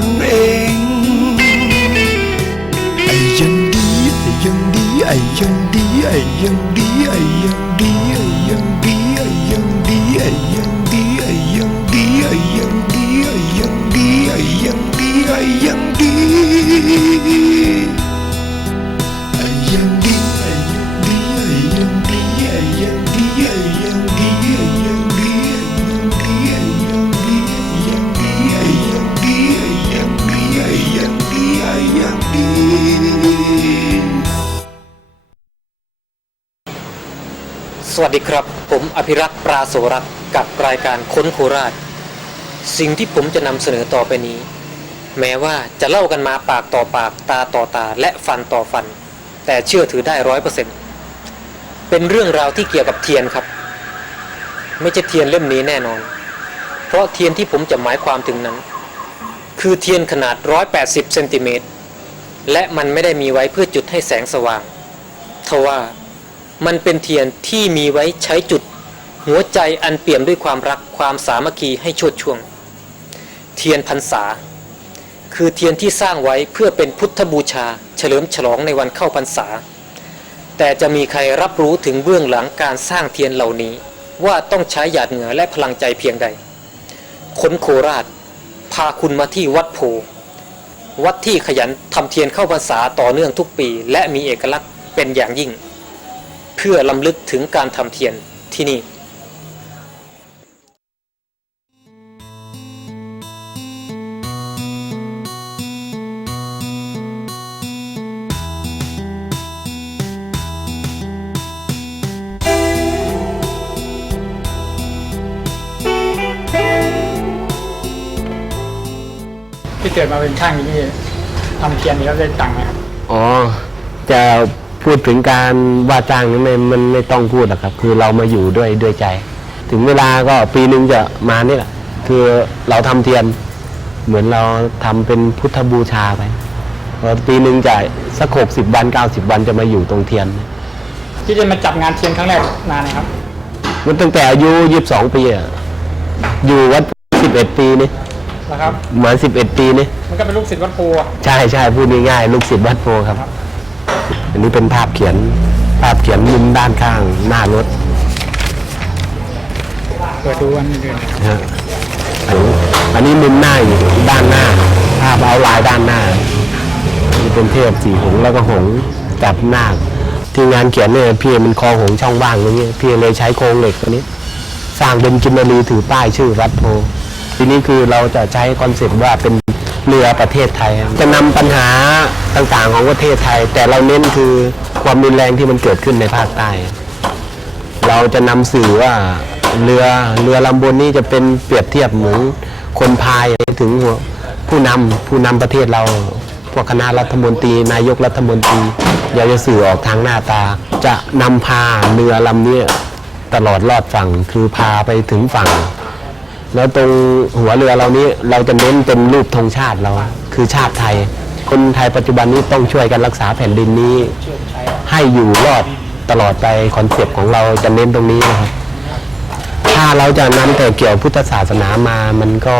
one. สวัสดีครับ ผมอภิรักษ์ปราโสรักกับรายการค้นโคราช สิ่งที่ผมจะนำเสนอต่อไปนี้ แม้ว่าจะเล่ากันมาปากต่อปากตาต่อตาและฟันต่อฟัน แต่เชื่อถือได้ร้อยเปอร์เซ็นต์เป็นเรื่องราวที่เกี่ยวกับเทียนครับ ไม่ใช่เทียนเล่มนี้แน่นอน เพราะเทียนที่ผมจะหมายความถึงนั้น คือเทียนขนาด 180เซนติเมตรและมันไม่ได้มีไว้เพื่อจุดให้แสงสว่างทว่า มันเป็นเทียนที่มีไว้ใช้จุด หัวใจอันเปี่ยมด้วยความรักความสามัคคีให้ชดช่วง เทียนพรรษา คือเทียนที่สร้างไว้เพื่อเป็นพุทธบูชา เฉลิมฉลองในวันเข้าพรรษา แต่จะมีใครรับรู้ถึงเบื้องหลังการสร้างเทียนเหล่านี้ ว่าต้องใช้หยาดเหงื่อและพลังใจเพียงใดคนโคราช พาคุณมาที่วัดโพวัดที่ขยันทำเทียนเข้าพรรษาต่อเนื่องทุกปี และมีเอกลักษณ์เป็นอย่างยิ่ง เพื่อลำลึกถึงการทำเทียนที่นี่ที่เกิดมาเป็นช่างอย่างนี้ทำเทียนนี้แล้วได้ตังค์ไหมครับอ๋อจะ พูดถึงการว่าจ้างนี่ไม่มันไม่ต้องพูดหรอกครับ คือเรามาอยู่ด้วยด้วยใจ ถึงเวลาก็ปีหนึ่งจะมานี่แหละคือเราทำเทียน เหมือนเราทำเป็นพุทธบูชาไปพอปีหนึ่งจะสักหกสิบวันเก้าสิบวันจะมาอยู่ตรงเทียนที่จะมาจับงานเทียนครั้งแรกนานนะครับมันตั้งแต่อายุยี่สิบสองปีอะอยู่วัดสิบเอ็ดปีนี่นะครับเหมือนสิบเอ็ดปีนี่มันก็เป็นลูกศิษย์วัดโพอะใช่ใช่พูดง่ายๆลูกศิษย์วัดโพครับอั นนี้เป็นภาพเขียน ภาพเขียนมุมด้านข้างหน้ารถเปิดดูวันนี้เลยนะฮะอันนี้มุมหน้าอยู่ด้านหน้า ภาพเอาลายด้านหน้า นี่เป็นเทพสีหงส์แล้วก็หงส์จับหน้าคที่งานเขียนเนี่ยพี่มันคอหงส์ช่องว่างตรงนี้พี่เลยใช้โครงเหล็กตัวนี้ สร้างเป็นกินนารีถือป้ายชื่อวัดโพทีนี้คือเราจะใช้คอนเซ็ปต์ว่าเป็นเรือประเทศไทย จะนำปัญหา ต่างๆ ของประเทศไทย แต่เราเน้นคือความรุนแรงที่มันเกิดขึ้นในภาคใต้ เราจะนำสื่อว่าเรือเรือลำบนนี้จะเป็นเปรียบเทียบเหมือนคนพายไปถึงหัวผู้นำผู้นำประเทศเรา พวกคณะรัฐมนตรี นายกรัฐมนตรีอยากจะสื่อออกทางหน้าตา จะนำพาเรือลำนี้ตลอดรอดฝั่งคือพาไปถึงฝั่ง แล้วตรงหัวเรือเรานี้เราจะเน้นเป็นรูปธงชาติเรา คือชาติไทย คนไทยปัจจุบันนี้ต้องช่วยกันรักษาแผ่นดินนี้ ให้อยู่รอดตลอดไปคอนเซปต์ของเราจะเน้นตรงนี้นะครับ ถ้าเราจะนำแต่เกี่ยวพุทธศาสนามามันก็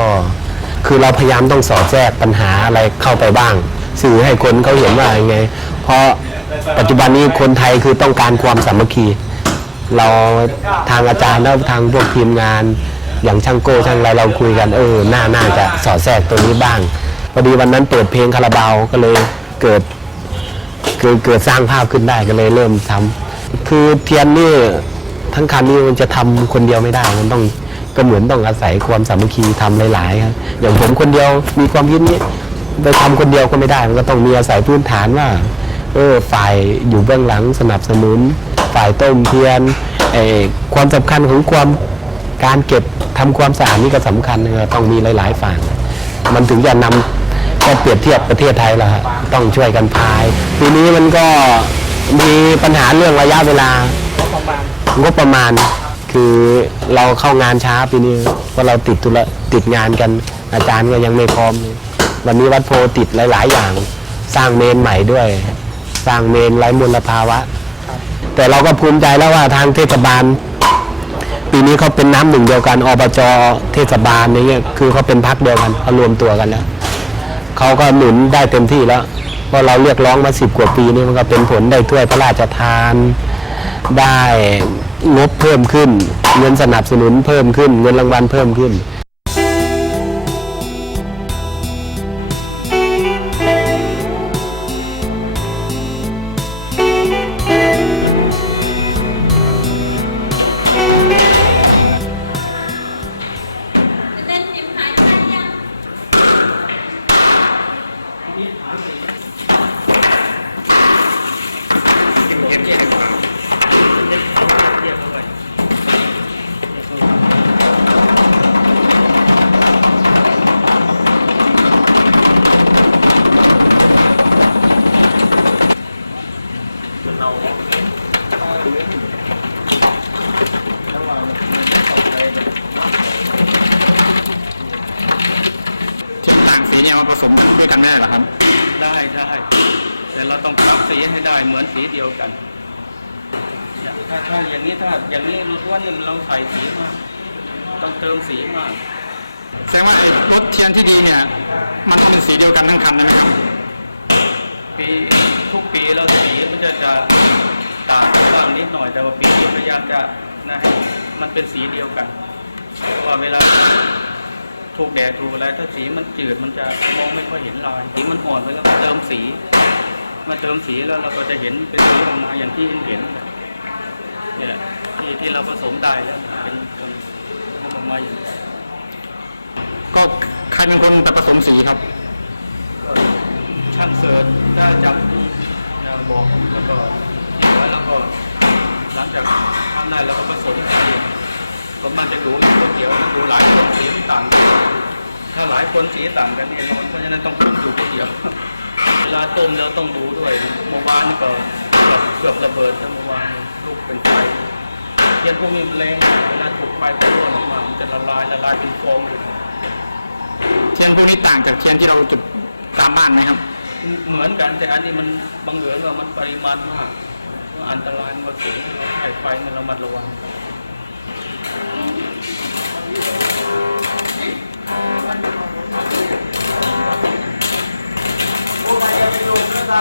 คือเราพยายามต้องสอดแทรกปัญหาอะไรเข้าไปบ้าง สื่อให้คนเขาเห็นว่ายังไง เพราะปัจจุบันนี้คนไทยคือต้องการความสามัคคี เราทางอาจารย์แล้วทางพวกทีมงาน อย่างช่างโก้ช่างอะไรเราคุยกันเออหน่าน่าจะสอดแทรกตัวนี้บ้าง อดีวันนั้นเปิดเพลงคาราบาวก็เลยเกิดเกิดเกิดสร้างภาพขึ้นได้ก็เลยเริ่มทำคือเทียนนี่ทั้งคันนี่มันจะทำคนเดียวไม่ได้มันต้องก็เหมือนต้องอาศัยความสามัคคีทำหลายๆครับอย่างผมคนเดียวมีความคิดนี้ไปทำคนเดียวก็ไม่ได้มันก็ต้องมีอาศัยพื้นฐานว่าเออฝ่ายอยู่เบื้องหลังสนับสนุน ฝ่ายต้มเทียนไอ้ความสำคัญของความการเก็บทำความสะอาดนี่ก็สำคัญนะต้องมีหลาย ๆ ฝ่ายมันถึงจะนำ ก็เปรียบเทียบประเทศไทยละต้องช่วยกันพาย ปีนี้มันก็มีปัญหาเรื่องระยะเวลางบประมาณ คือเราเข้างานช้าปีนี้เพราะเราติดธุระติดงานกัน อาจารย์ก็ยังไม่พร้อม วันนี้วัดโพติดหลาย ๆ อย่าง สร้างเมนใหม่ด้วย สร้างเมนไร้มลภาวะ แต่เราก็ภูมิใจแล้วว่าทางเทศบาล ปีนี้เขาเป็นน้ำหนึ่งเดียวกันอบจเทศบาลอย่เงี้ยคือเขาเป็นพักเดียวกันเขารวมตัวกันแล้ว เขาก็หนุนได้เต็มที่แล้วเพราะเราเรียกร้องมาสิบกว่าปีนี่มันก็เป็นผลได้ถ้วยพระราชทาน ได้งบเพิ่มขึ้น เงินสนับสนุนเพิ่มขึ้น เงินรางวัลเพิ่มขึ้น เทียนต่างสีเนี่ยมาผสมกันด้วยกันไม่ได้หรอครับ ได้ได้ แต่เราต้องปรับสีให้ได้เหมือนสีเดียวกันอย่าถ้าถ้าอย่างนี้ถ้าอย่างนี้รถว่านี่มันเราใส่สีมาก ต้องเติมสีมาก แสดงว่าไอ้รถเทียนที่ดีเนี่ย มันต้องเป็นสีเดียวกันทั้งคันใช่ไหมครับ ปีทุกปีเราสีมันจะจะต่างกันบ้างนิดหน่อยแต่ว่าปีนี้พยายามจะนะให้มันเป็นสีเดียวกันเพราะว่าเวลาถูกแดดถูกอะไรถ้าสีมันจืดมันจะมองไม่ค่อยเห็นลายสีมันอ่อนไปก็เติมสี มาเติมสีแล้วเราก็จะเห็นเป็นสีออกมาอย่างที่เห็นเห็นนี่แหละที่ที่เราผสมได้แล้วเป็นเป็นออกมาอย่างนี้ก็ใครเป็นคนไปผสมสีครับก็ช่างเสิร์ชได้จับนะบอกแล้วก็เก็บไว้แล้วก็หลังจากทำได้แล้วก็ผสมสีก็มันจะดูก๋วยเตี๋ยวมันดูหลายคนสีมันต่างกันถ้าหลายคนสีต่างกันแน่นอนเพราะฉะนั้นต้องคุ้มอยู่ก๋วยเตี๋ยวเว ลาต้มแล้วต้องดูด้วยเมื่อวานนี่ก็เกือบเกือบระเบิดนะเมื่อวานลูกเป็นไฟเทียนพวกนี้มันแรงมากเวลาถูกไฟก็ร่วนออกมามันจะละลายละลายเป็นฟองอยู่เทียนพวกนี้ต่างจากเทียนที่เราจุดตามบ้านไหมครับ เหมือนกันแต่อันนี้มันบังเอิญว่ามันปริมาณมากอันตรายมันก็สูงเราใช้ไฟมันระมัดระวัง ก็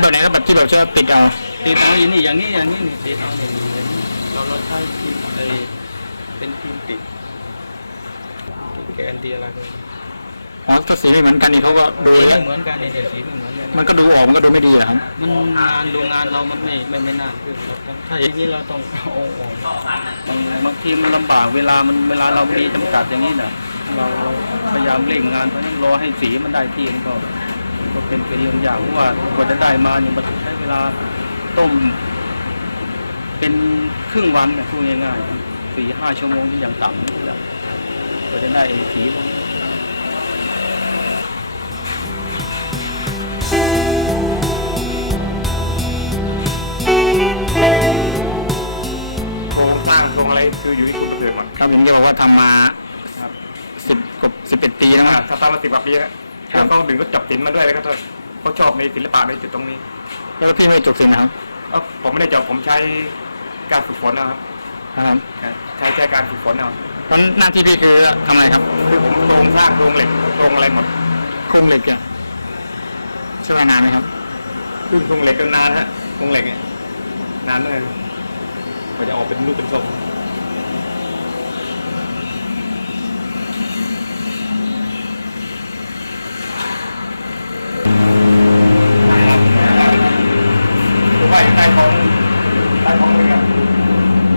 แบบไหนครับแบบที่แบบเชื่อติดเอาตีเอาอย่างนี้อย่างนี้อย่างนี้นี่ตีเอาเนี่ยอย่างนี้เราเราใช้พิมพ์ไอเป็นพิมพ์ติดติดแกนตีอะไรเลยอ๋อถ้าสีไม่เหมือนกันนี่เขาก็ดูสีแล้วไม่เหมือนกันเนี่ยเดี๋ยวสีไม่เหมือนกัน มันก็ดูออกมันก็ดูไม่ดีเหรอครับ มันงานดูงานเรามันไม่ไม่ไม่นานขึ้นเราต้องถ้าอย่างนี้เราต้องเอาออกบางบางทีมันลำบากเวลามันเวลาเรามีจำกัดอย่างนี้นะเราเราพยายามเร่งงานเพราะนั้นรอให้สีมันได้ที่มันก็มันก็เป็นเป็นเรื่องยากเพราะว่ากว่าจะได้มาเนี่ยมันใช้เวลาต้ม เป็นครึ่งวันเนี่ยพูดง่ายๆสี่ห้าชั่วโมงที่อย่างต่ำนี่แหละกว่าจะได้สีพวกนี้ สร้างโครงอะไรคืออยู่ที่คุณประเสริฐหมดครับอย่างที่บอกว่าทำมาครับสิบกว่าสิบเอ็ดปีแล้วมั้งอ่าถ้าตามมาสิบกว่าปีแล้วครับ แล้วเขาดึงก็จับศิลป์มาด้วยแล้วก็เขาชอบในศิลปะในจุดตรงนี้แล้วก็พี่ไม่จบสินนะครับเอ้าผมไม่ได้จบผมใช้การฝึกฝนนะครับนะครับใช้ใช้การฝึกฝนเอาตอนหน้าที่พี่คือทำอะไรครับคือผมโครงสร้างโครงเหล็กโครงอะไรหมดโครงเหล็กอะใช้เวลานานไหมครับ ซึ่งโครงเหล็กก็นานฮะโครงเหล็กเนี่ยนานเลย กว่าจะออกเป็นรูปเป็นทรงนะครับคือว่าอยู่ใต้ท้องใต้ท้องเรือ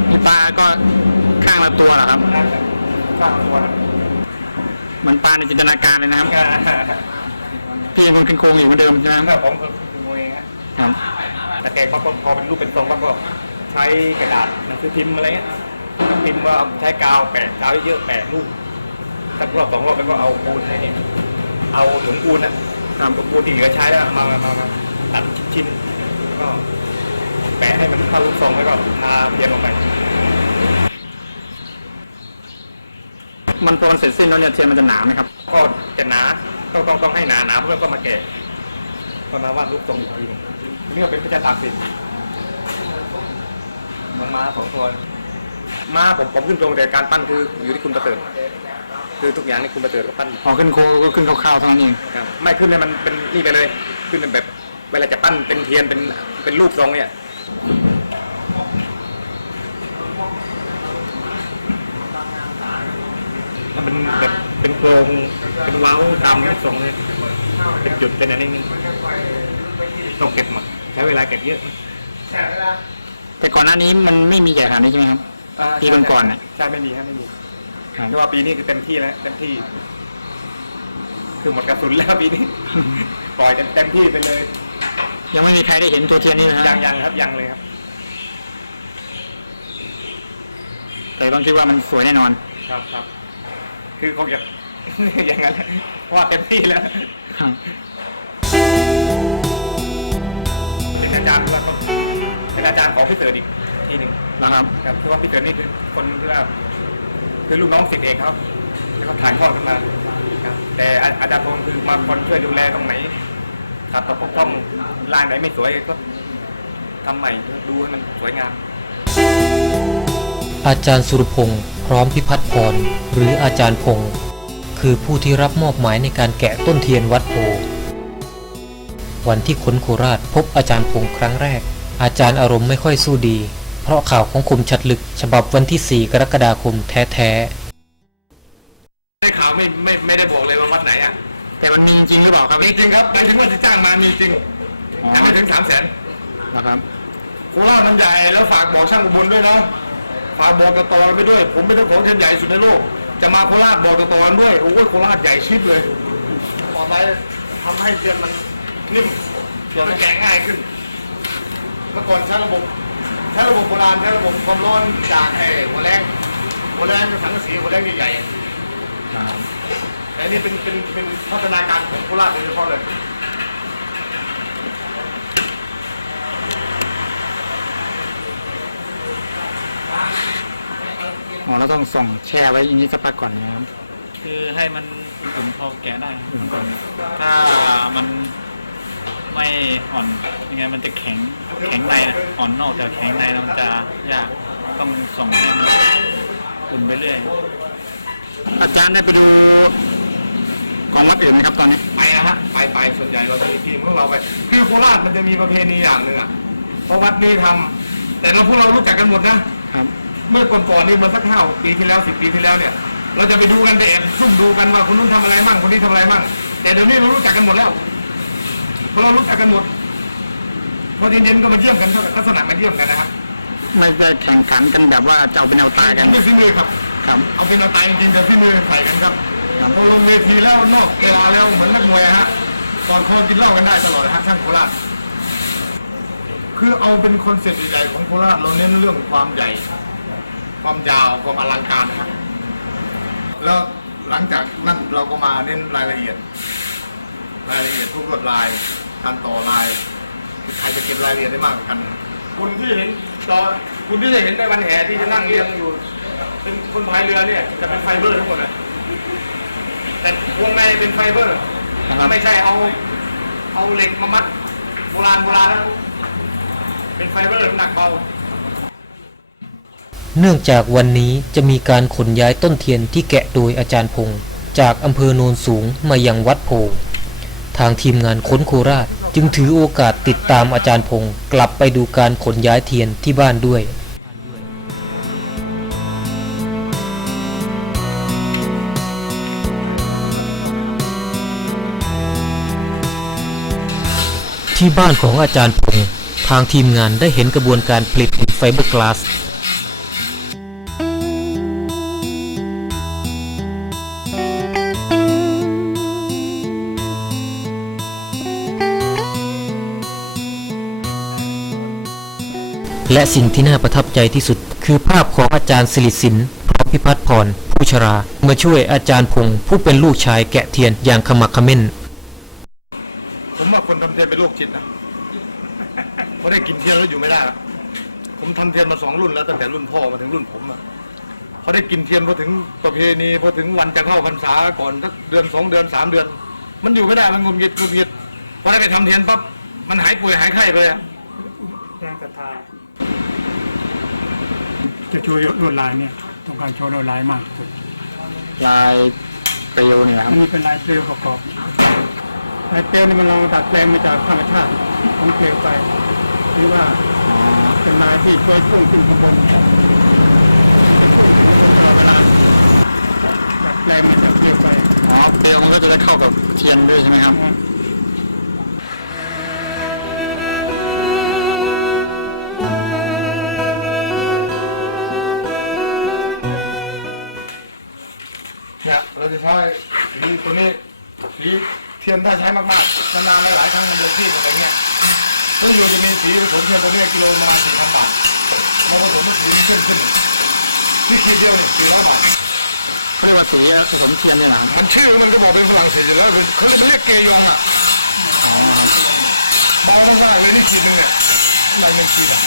มีปลาก็ข้างละตัวเหรอครับน่าจะสร้างตัวเหมือนปลาในจินตนาการเลยนะครับครับพี่เป็นคนขึ้นโครงอีกเหมือนเดิมใช่ไหมเมื่อผมคือคือโมเองฮะครับแต่แกพอพอเป็นรูปเป็นทรงแล้วก็ ใช้กระดาษหนังสือพิมพ์อะไรเงี้ยพิมพ์ว่าเอาใช้กาวแปะกาวเยอะๆแปะรูปสักรอบสองรอบแล้วก็เอาปูนให้เนี่ยเอาหลุมปูนอะทำกับปูนที่เหลือใช้แล้วมามามามาตัดชิ้นๆแล้วก็แปะให้มันเข้ารูปทรงแล้วก็ทาเทียนลงไป มันพอมันเสร็จสิ้นแล้วเนี่ยเทียนมันจะหนาไหมครับ ก็จะหนาต้องต้องต้องให้หนาหนาเพื่อก็มาแกะก็มาวาดรูปทรงอีกทีหนึงอันนี้ก็เป็นพระเจ้าตากสิน มันมาสองตัวมาผมผมขึ้นตรงแต่การปั้นคืออยู่ที่คุณประเสริฐคือทุกอย่างนี่คุณประเสริฐก็ปั้นพอขึ้นโครงก็ขึ้นคร่าวๆเท่านั้นเองครับไม่ขึ้นเลยมันเป็นนี่ไปเลย ขึ้นเป็นแบบเวลาจะปั้นเป็นเทียนเป็นเป็นรูปทรงเนี่ยถ้าเป็นแบบเป็นโครงเป็นเว้าตามรูปทรงเนี่ยเป็นจุดเป็นอะไรนี่ต้องเก็บหมดใช้เวลาเก็บเยอะ แต่ก่อนหน้านี้มันไม่มีใหญ่ขนาดนี้ใช่ไหมครับปีก่อนๆน่ะ ใช่ไม่มีครับไม่มีครับเพราะว่าปีนี้คือเต็มที่แล้วเต็มที่ คือหมดกระสุนแล้วปีนี้ ปล่อยเต็มเต็มที่ไปเลยยังไม่มีใครได้เห็นตัวเทียนนี่นะฮะยังยังครับยังเลยครับ แต่ต้องคิดว่ามันสวยแน่นอน ครับครับ คือคงจะ อย่างนั้นแหละเพราะว่าเต็มที่แล้วครับเป็นอาจารย์ด้วยคน เป็นอาจารย์ของพี่เต๋ออีกทีหนึ่งนะครับครับคือว่าพี่เต๋อนี่คือคนที่ว่าคือลูกน้องศิษย์เอกครับ แล้วก็ถ่ายทอดกันมาครับแต่อาอาจารย์พงศ์คือมาคนช่วยดูแลตรงไหนครับตกบกพร่องลายไหนไม่สวยก็ทำใหม่ดูให้มันสวยงาม อาจารย์สุรพงศ์พร้อมพิพัฒน์พรหรืออาจารย์พงศ์คือผู้ที่รับมอบหมายในการแกะต้นเทียนวัดโพวันที่ค้นโคราชพบอาจารย์พงศ์ครั้งแรก อาจารย์อารมณ์ไม่ค่อยสู้ดี เพราะข่าวของคมชัดลึก ฉบับวันที่ 4 กรกฎาคมแท้ๆได้ข่าวไม่ไม่ไม่ได้บอกเลยว่าวัดไหนอะ แต่มันมีจริงหรือเปล่าครับมีจริงครับไปถึงว่าจะจ้างมามีจริงอ๋อแต่ไม่ถึงสามแสนนะครับโคราชมันใหญ่แล้วฝากบอกช่างอุบลด้วยนะฝากบอกต่อๆกันไปด้วย ผมเป็นเจ้าของเทียนใหญ่สุดในโลก จะมาโคราชบอกต่อๆกันด้วยโอ้ยโคราชใหญ่ชิดเลยต่อไปทำให้เทียนมันนิ่มเทียนมันแกะง่ายขึ้น เมื่อก่อนใช้ระบบใช้ระบบโบราณใช้ระบบความร้อนจากไอ้หัวแรงหัวแรงสังกะสีหัวแรงใหญ่ๆแต่อันนี่เป็นเป็นเป็นพัฒนาการของโคราชโดยเฉพาะเลยอ๋อเราต้องส่องแช่ไว้อย่างนี้สักพักก่อนนะครับ คือให้มันอุ่นๆพอแกะได้ก่อนถ้ามัน ไม่อ่อนยังไงมันจะแข็งแข็งในนะอ่อนนอกแต่แข็งในนะมันจะยากต้องส่องให้มันอุ่นไปเรื่อย อาจารย์ได้ไปดูของวัดอื่นไหมครับตอนนี้ ไปนะฮะไปไปส่วนใหญ่เราจะมีทีมของเราไป คือโคราชมันจะมีประเพณีอย่างหนึ่งอะเพราะวัดนี้ทำแต่เราพวกเรารู้จักกันหมดนะ ครับ เมื่อก่อนๆนี่มันสักห้าปีที่แล้วสิบปีที่แล้วเนี่ย เราจะไปดูกันไปแอบซุ่มดูกันว่าคนนู้นทำอะไรมั่งคนนี้ทำอะไรมั่ง แต่เดี๋ยวนี้เรารู้จักกันหมดแล้ว เพราะเรารู้จักกันหมดพอเย็นๆก็มาเยี่ยมกันลักษณะมาเยี่ยมกันนะครับไม่ได้แข่งขันกันแบบว่าจะเอาเป็นเอาตายกันด้วยฝีมือครับ ครับ เอาเป็นเอาตายจริงๆแต่พี่มือใส่กันครับครับ พอลงเวทีแล้วนอกเวลาแล้วเหมือนนักมวยอะฮะก่อนคอกินเหล้ากันได้ตลอดนะฮะช่างโคราชคือเอาเป็นคอนเซ็ปต์ใหญ่ๆของโคราชเราเน้นเรื่องความใหญ่ ความยาวความอลังการนะฮะแล้วหลังจากนั้นเราก็มาเน้นรายละเอียด รายละเอียดทุกลวดลาย การต่อลายใครจะเก็บรายละเอียดได้มากกว่ากัน คุณที่เห็นจอคุณที่จะเห็นในวันแห่ที่จะนั่งเรียงอยู่ เป็นคนพายเรือเนี่ยจะเป็นไฟเบอร์ทั้งหมดเลยแต่วงในเป็นไฟเบอร์ครับ ไม่ใช่เอา เอาเหล็กมามัดโบราณโบราณแล้วเป็นไฟเบอร์น้ำหนักเบา เนื่องจากวันนี้จะมีการขนย้ายต้นเทียนที่แกะโดยอาจารย์พงศ์จากอำเภอโนนสูงมายังวัดโพธิ์ ทางทีมงานค้นโคราชจึงถือโอกาสติดตามอาจารย์พงศ์กลับไปดูการขนย้ายเทียนที่บ้านด้วย ที่บ้านของอาจารย์พงศ์ทางทีมงานได้เห็นกระบวนการผลิตไฟเบอร์กลาส และสิ่งที่น่าประทับใจที่สุด คือภาพของอาจารย์สิริสินพร้อมพิพัฒน์พรผู้ชรามาช่วยอาจารย์พงศ์ผู้เป็นลูกชายแกะเทียนอย่างขมักเขม้น ผมว่าคนทำเทียนเป็นโรคจิตนะพอได้กินเทียนแล้วอยู่ไม่ได้ละผมทำเทียนมาสองรุ่นแล้วตั้งแต่รุ่นพ่อมาถึงรุ่นผมอะพอได้กินเทียนพอถึงประเพณีพอถึงวันจะเข้าพรรษาก่อนสักเดือนสองเดือนสามเดือน มันอยู่ไม่ได้มันงุนงิดงุนงิดพอได้ไปทำเทียนปั๊บมันหายป่วยหายไข้ไปเลยอะแรงศรัทธา จะโชว์ลวดลายเนี่ยต้องการโชว์ลวดลายมากที่สุดลายเปลวเนี่ยครับ อันนี้เป็นลายเปลวประกอบลายเปลวนี่มันเราดัดแปลงมาจากธรรมชาติของเปลวไฟหรือว่าเป็นลายที่ช่วยพุ่งขึ้นข้างบนจะพุ่งขึ้นข้างบนตลอดเวลาดัดแปลงมาจากเปลวไฟอ๋อเปลวมันก็จะได้เข้ากับเทียนด้วยใช่ไหมครับ เนี่ยเราจะใช้สีตัวนี้สีเทียนถ้าใช้มากๆนานๆหลายๆครั้งมันจะซีดอะไรเงี้ยถ้าอยู่จะมีสีผสมเทียนตัวนี้กิโลประมาณสี่พันบาทมาผสมเป็นสีเข้มขึ้นนี่ขีดเดียวเนี่ยสี่ร้อยบาทเขาเรียกว่าสีผสมเทียนเนี่ยนะครับมันชื่อมันก็บอกเป็นฝรั่งเศสอยู่แล้วเป็นเขาเรียกมันเรียกเกยองอะอ๋อครับเบามากๆเลยนี่ขีดหนึ่งเนี่ยในหนึ่งขีดอะ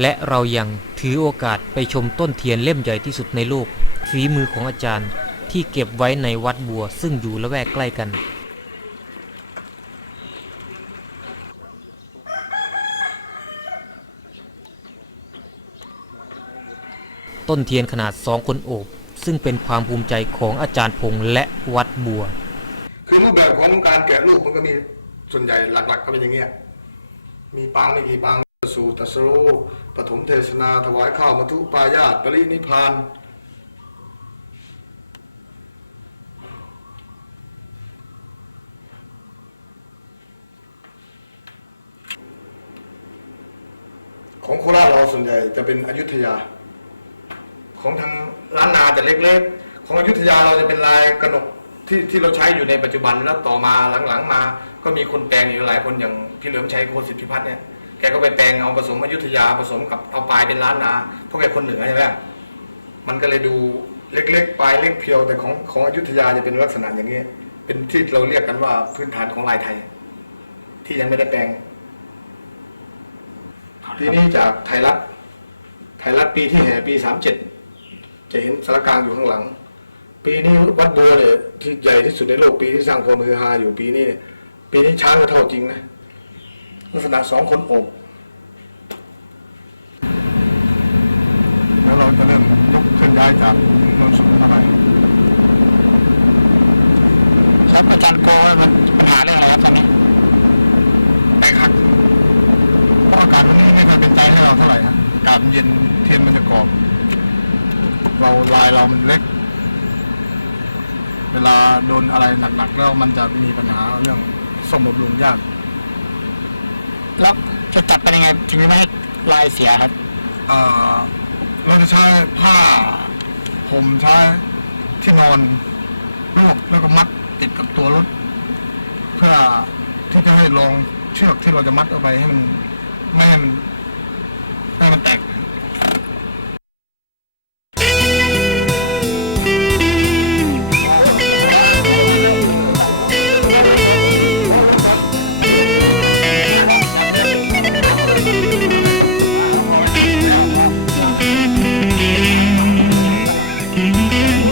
และเรายังถือโอกาสไปชมต้นเทียนเล่มใหญ่ที่สุดในโลกฝีมือของอาจารย์ที่เก็บไว้ในวัดบัวซึ่งอยู่ละแวกใกล้กัน ต้นเทียนขนาดสองคนโอบ ซึ่งเป็นความภูมิใจของอาจารย์พงษ์และวัดบัว คือรูปแบบของการแกะรูปมันก็มีส่วนใหญ่หลักๆก็เป็นอย่างเงี้ยมีปางไม่กี่ปาง สู่ตัสรู้ปฐมเทศนาถวายข้าวมัทุปายาตปรินิพานของโคราชเราส่วนใหญ่จะเป็นอยุธยา ของทางล้านนาจะเล็กๆ ของอยุธยาเราจะเป็นลายกระหนกที่ที่เราใช้อยู่ในปัจจุบันแล้วต่อมาหลังๆมา ก็มีคนแปลงอยู่หลายคนอย่างพี่เหลิมชัยโคสิทธิพัฒน์เนี่ย กก็ไปแปลงเอาผสมอยุธยาผสมกับเอาปลายเป็นล้านนาเพราะแกคนเหนือใช่ไหมมันก็เลยดูเล็กๆปลายเล็กเพียวแต่ของของอยุธยาจะเป็นลักษณะอย่างนี้เป็นที่เราเรียกกันว่าพื้นฐานของลายไทย ที่ยังไม่ได้แปลงปีนี้จากไทยรัฐไทยรัฐปีที่แห่ปีสามเจ็ดจะเห็นสารกลางอยู่ข้างหลัง ปีนี้วัดบัวเนี่ยที่ใหญ่ที่สุดในโลกปีที่สร้างความฮือฮาอยู่ปีนี้เนี่ยปีนี้ช้างก็เท่าจริงนะ ลักษณะสองคนโอบแล้วเราจะเริ่มยกเคลื่อนย้ายจากนนสูงเข้าไปครับอาจารย์โกมันปัญหาเรื่องอะไรครับตอนนี้แตกหักเพราะอากาศวันนี้ไม่ค่อยเป็นใจให้เราเท่าไหร่ฮะอากาศมันเย็นเทียนมันจะกรอบ เราลายเรามันเล็ก เวลาโดนอะไรหนักๆแล้วมันจะมีปัญหาเรื่องซ่อมบำรุงยาก แล้วจะจัดเป็นยังไงถึงไม่ให้ลายเสียครับเอ่อเราจะใช้ผ้า ผมใช้ที่นอนลวกแล้วก็มัดติดกับตัวรถ เพื่อที่จะให้รองเชือกที่เราจะมัดเอาไปให้มัน ไม่ให้มันไม่ให้มันแตก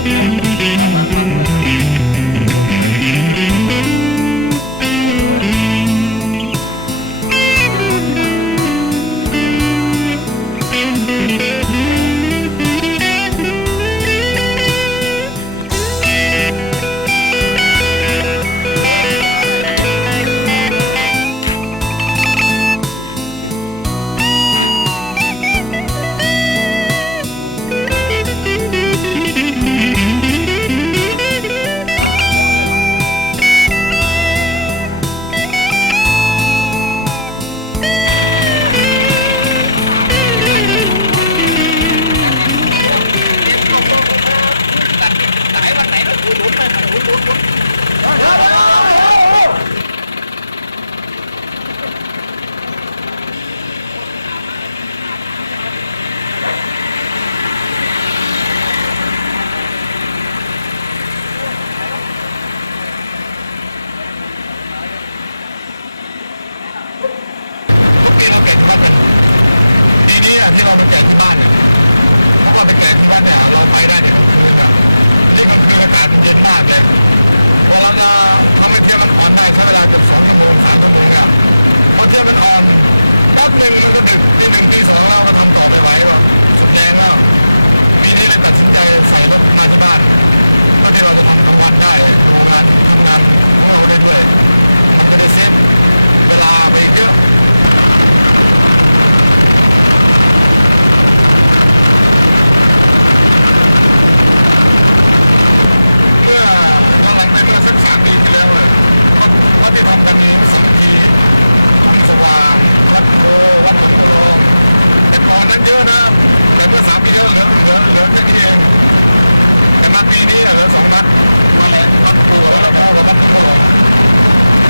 เที่เรามาแกะที่บ้านเนี่ยเพราะว่าไปแกะที่บ้านเนี่ย เราไปได้เนี่ยกลางคืนอะนี่กลางคืนอากาศมันเย็นมากเลยพอเราจะทำให้เทียมมันอ่อนได้ใช้เวลาเกือบสองชั่วโมงสามชั่วโมงเนี่ยพอเทียมมันอ่อนแป๊บหนึ่งมันก็ดึกตีหนึ่งตีสองแล้วก็ทำต่อไปไหวก็สุดแรงแล้วปีนี้เลยตัดสินใจใส่รถมาที่บ้านเพื่อที่เราจะทำกลางวันได้ดูงานทำงานของเราได้ด้วย มันจะได้เซฟเวลาไปเยอะ เมื่อย้อนหลังไปเมื่อสักสามปีที่แล้วเลยวัดวัดที่ทำกันนี้สามัคคีทุ่งส ว่างวัดโพวัดหลวงโพลงแต่ก่อนนั้นเยอะนะ แต่เมื่อสามปีที่แล้วเหลือเหลือเหลือแค่นี้เอง แต่มาปีนี้เหลือสองวัดวัดอะไรวัดโพวัดโพกับวัดหลวงโพลง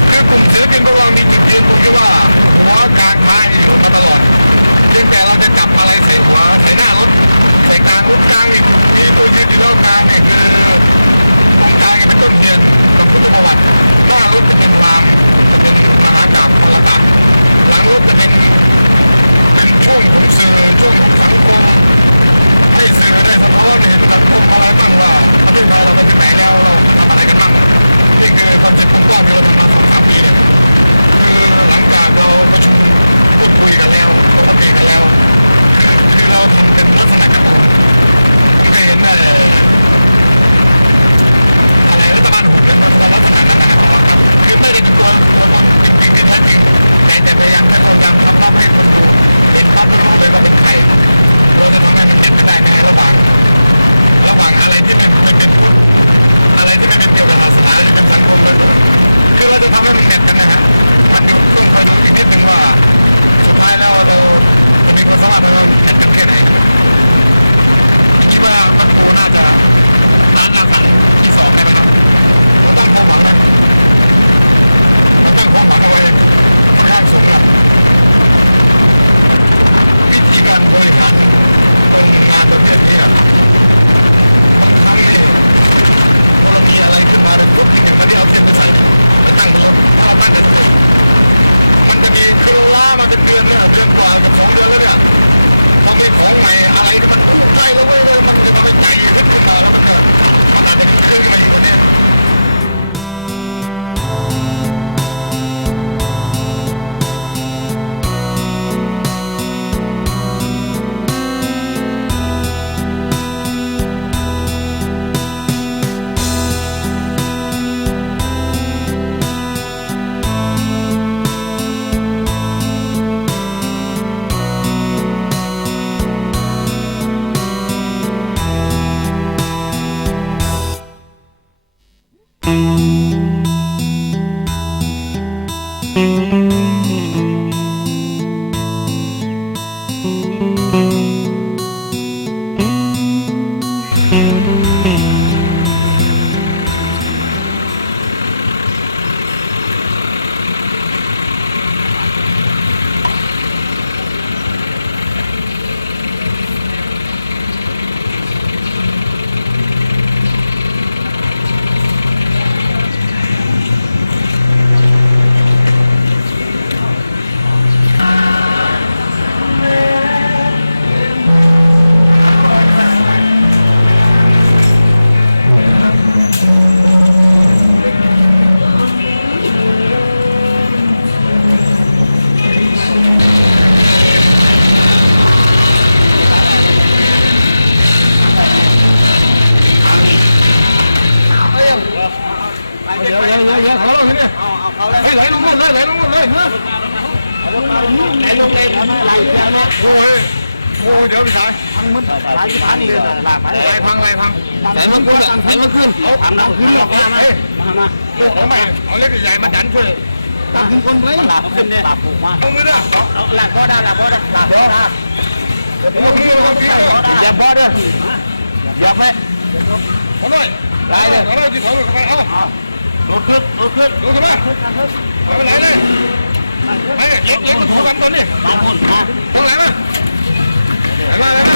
คือกลุ่มศิลปินพวกเรามีจุดยืนตรงที่ว่าหัวกลางท้ายอยู่มาตลอดเพียงแต่เราจะจับอะไรใส่หัวใส่หน้ารถใส่กลางรถกลางนี่มีตัวยืนอยู่แล้วกลางเนี่ยคือ งกางจะเป็นต้นเทียนกับพุทธประวัติหน้ารถจะเป็นรามจะเป็นมหากราบพลตะหลังรถจะเป็นเป็นช่วงของสื่อช่วงของสังคมให้สื่อได้สะท้อนเห็นสังคมอะไรบ้างว่าประเทศไทยเราไปถึงไหนแล้วเราทำอะไรกันบ้างนี่คือคอนเซ็ปต์กว้างๆที่เราทำมาสองสามปีเนี่ยคือหลังจากเราประชุมพูดคุยกันแล้วปกติกันแล้วคือเราทำเป็นลักษณะกร์ตูนผมเคยเห็นเอ่ออะไร เราจะทำให้มันแมทกันนะฮะมันอยู่ต้องคอยดูอีกนิดนึงว่า สุดท้ายแล้วเราจะมีความสามารถในการแมทกันแค่ไหนคิดว่ามัคโคน่าจะร้านอาหารที่สองได้ไหมครับเราตั้งความหวังนะเราตั้งความหวังเอาไว้ค่อนข้างสูงนะวิธีการบริหารตรงงานประเภทนี้อะบางครั้งนี่พอเรามีอะไรขึ้นมาเลยปุ๊บทีหนึ่งมาที่เอาเทียนไปใส่ ตั้งบนรถถ้าเราตั้งกันเลยมันจะมีคือเราล่ามาเป็นเดือนเนี่ยเดือนกว่ากับสองเดือนแล้วเนี่ยพอมีของใหม่อะไรที่มัน งมึดไหลพังเลยหลับไหลพังไหลพังไหลมันขึ้นไหลมันขึ้นเอาพังขึ้นหรอกมามามาโอ้เอาใหม่เอาเล็กใหญ่มาดันช่วยตั้งขึ้นคนไว้หลับขึ้นเนี่ยหลับผูกมาเอามือเด้อเอาหลับบ่ได้หลับบ่ได้หลับบ่ได้เอามือเอามืออย่าบ่เด้ออย่าไปเอาหน่อยไล่เด้อเอาหน่อยที่ถอยเข้าไปเอารถขึ้นรถขึ้นรถขึ้นมาเอาไปไหนเลยไปเล็กเล็กมันถูกกันตัวนี้ตามคนมาตรงไหนมาไหนมาไหนมา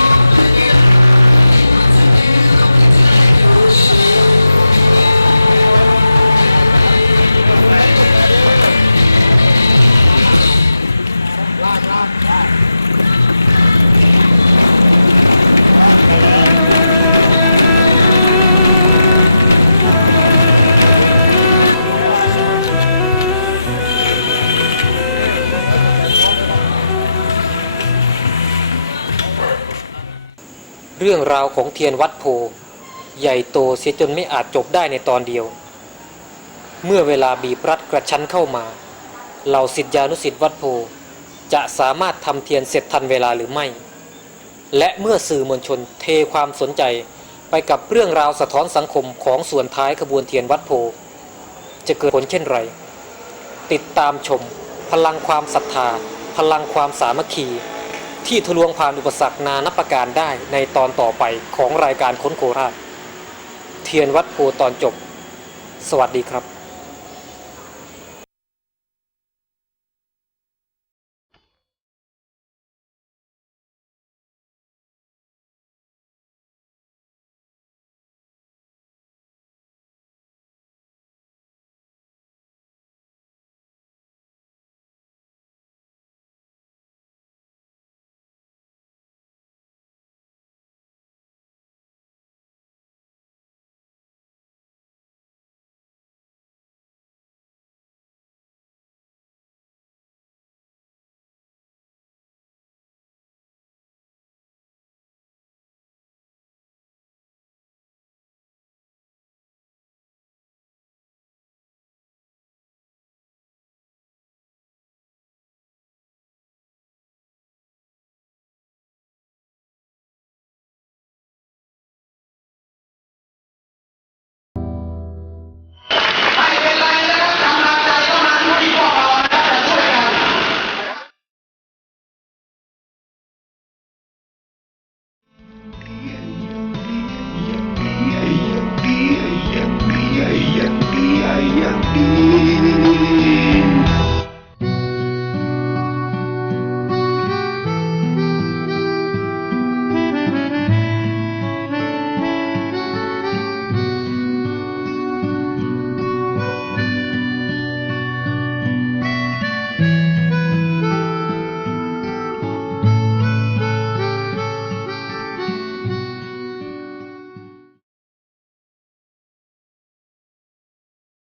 รื่องราวของเทียนวัดโพ ใหญ่โตเสียจนไม่อาจจบได้ในตอนเดียว เมื่อเวลาบีบรัดกระชั้นเข้ามา เหล่าสิทธิานุสิทธิ์วัดโพ จะสามารถทำเทียนเสร็จทันเวลาหรือไม่ และเมื่อสื่อมวลชนเทความสนใจไปกับเรื่องราวสะท้อนสังคมของส่วนท้ายขบวนเทียนวัดโพ จะเกิดผลเช่นไร ติดตามชม พลังความศรัทธา พลังความสามัคคี ที่ทะลวงผ่านอุปสรรคนานับประการได้ในตอนต่อไปของรายการค้นโคราช เทียนวัดโพตอนจบ สวัสดีครับ